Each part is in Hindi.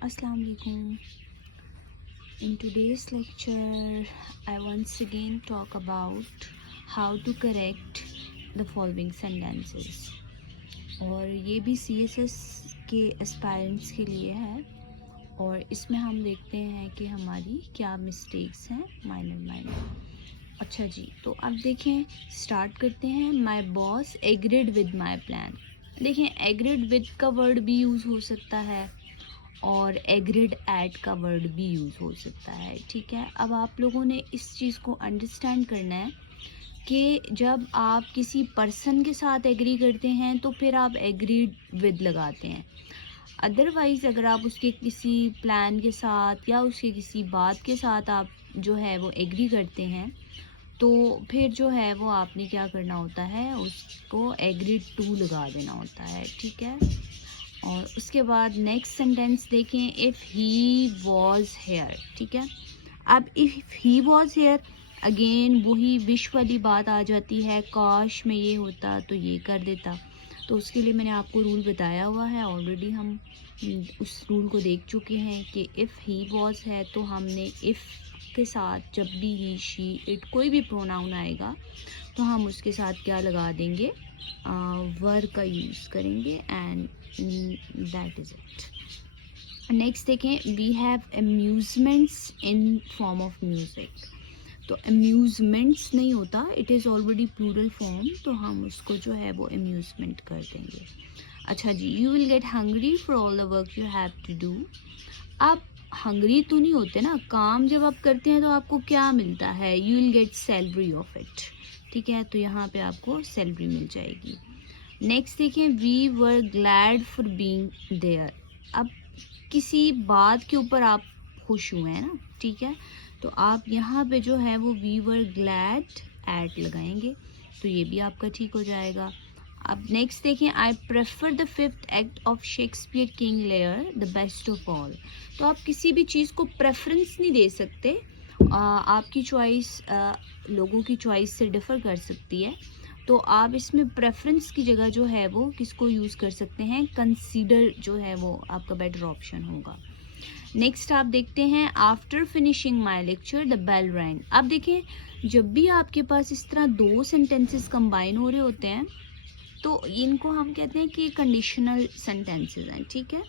Assalamu alaikum. In today's lecture, I once again talk about how to correct the following sentences. और ये भी CSS के एस्पायरेंट्स के लिए है और इसमें हम देखते हैं कि हमारी क्या मिस्टेक्स हैं माइनर। अच्छा जी, तो अब देखें, स्टार्ट करते हैं। My boss agreed with my plan. देखें, एग्रीड विद का वर्ड भी यूज़ हो सकता है और एग्रीड एट का वर्ड भी यूज़ हो सकता है। ठीक है, अब आप लोगों ने इस चीज़ को अंडरस्टैंड करना है कि जब आप किसी पर्सन के साथ एग्री करते हैं तो फिर आप एग्रीड विद लगाते हैं। अदरवाइज़ अगर आप उसके किसी प्लान के साथ या उसके किसी बात के साथ आप जो है वो एग्री करते हैं तो फिर जो है वो आपने क्या करना होता है, उसको एग्रीड टू लगा देना होता है। ठीक है, और उसके बाद नेक्स्ट सेंटेंस देखें, इफ़ ही वॉज हेयर। ठीक है, अब if he was here again वही विश वाली बात आ जाती है, काश में ये होता तो ये कर देता। तो उसके लिए मैंने आपको रूल बताया हुआ है ऑलरेडी, हम उस रूल को देख चुके हैं कि इफ़ ही वॉज है तो हमने इफ़ के साथ जब भी ही शी इट कोई भी प्रोनाउन आएगा तो हम उसके साथ क्या लगा देंगे, वर का यूज़ करेंगे and that is it. Next देखें, we have amusements in form of music. तो अम्यूज़मेंट्स नहीं होता, it is already plural form, तो हम उसको जो है वो अम्यूज़मेंट कर देंगे। अच्छा जी, you will get hungry for all the work you have to do. आप हंग्री तो नहीं होते ना, काम जब आप करते हैं तो आपको क्या मिलता है, you will get salary of it. ठीक है, तो यहाँ पे आपको सैलरी मिल जाएगी। नेक्स्ट देखें, we were glad for being there. अब किसी बात के ऊपर आप खुश हुए हैं ना, ठीक है, तो आप यहाँ पे जो है वो वी वर ग्लैड एट लगाएंगे, तो ये भी आपका ठीक हो जाएगा। अब नेक्स्ट देखें, I prefer the fifth act of Shakespeare King Lear the best of all. तो आप किसी भी चीज़ को प्रेफरेंस नहीं दे सकते, आपकी चॉइस लोगों की चॉइस से डिफ़र कर सकती है, तो आप इसमें प्रेफरेंस की जगह जो है वो किसको यूज़ कर सकते हैं, कंसीडर जो है वो आपका बेटर ऑप्शन होगा। नेक्स्ट आप देखते हैं, after finishing my lecture the bell rang. अब देखें, जब भी आपके पास इस तरह दो सेंटेंसेस कंबाइन हो रहे होते हैं तो इनको हम कहते हैं कि कंडीशनल सेंटेंसेस हैं। ठीक है,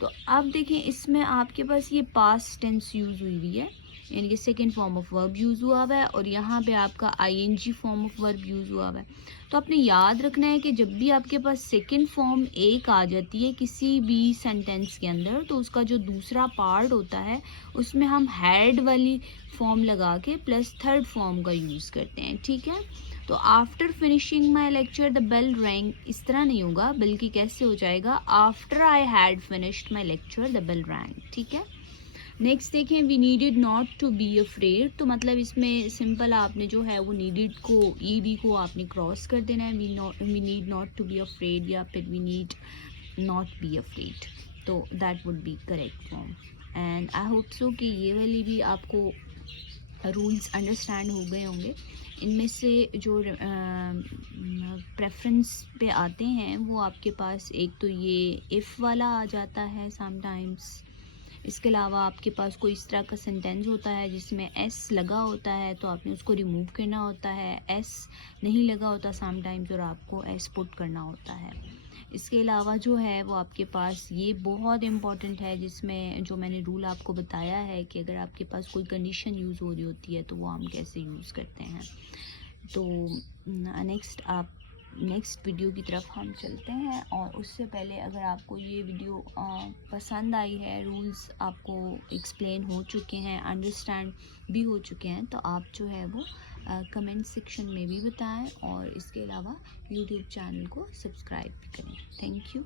तो अब देखें, इसमें आपके पास ये पास्ट टेंस यूज़ हुई है, यानी कि second form of verb use हुआ हुआ है और यहाँ पे आपका ING form of verb use हुआ हुआ है। तो आपने याद रखना है कि जब भी आपके पास सेकेंड फॉर्म एक आ जाती है किसी भी सेंटेंस के अंदर तो उसका जो दूसरा पार्ट होता है उसमें हम हैड वाली फॉर्म लगा के प्लस थर्ड फॉर्म का यूज़ करते हैं। ठीक है, तो after finishing my lecture the bell rang इस तरह नहीं होगा, बल्कि कैसे हो जाएगा, after I had finished my lecture the bell rang. ठीक है, नेक्स्ट देखें, we needed not to be afraid. तो मतलब इसमें सिंपल आपने जो है वो नीडेड को ईडी को आपने क्रॉस कर देना है, we need not to be afraid या फिर we need not be afraid, तो that would be correct form. And I hope so कि ये वाली भी आपको रूल्स अंडरस्टैंड हो गए होंगे। इनमें से जो प्रेफरेंस पे आते हैं वो आपके पास एक तो ये इफ़ वाला आ जाता है समटाइम्स, इसके अलावा आपके पास कोई इस तरह का सेंटेंस होता है जिसमें एस लगा होता है तो आपने उसको रिमूव करना होता है, एस नहीं लगा होता समटाइम्स और आपको एस पुट करना होता है। इसके अलावा जो है वो आपके पास ये बहुत इम्पॉर्टेंट है जिसमें जो मैंने रूल आपको बताया है कि अगर आपके पास कोई कंडीशन यूज़ हो रही होती है तो वो हम कैसे यूज़ करते हैं। तो नेक्स्ट वीडियो की तरफ हम चलते हैं, और उससे पहले अगर आपको ये वीडियो पसंद आई है, रूल्स आपको एक्सप्लेन हो चुके हैं, अंडरस्टैंड भी हो चुके हैं, तो आप जो है वो कमेंट सेक्शन में भी बताएं और इसके अलावा यूट्यूब चैनल को सब्सक्राइब भी करें। Thank you.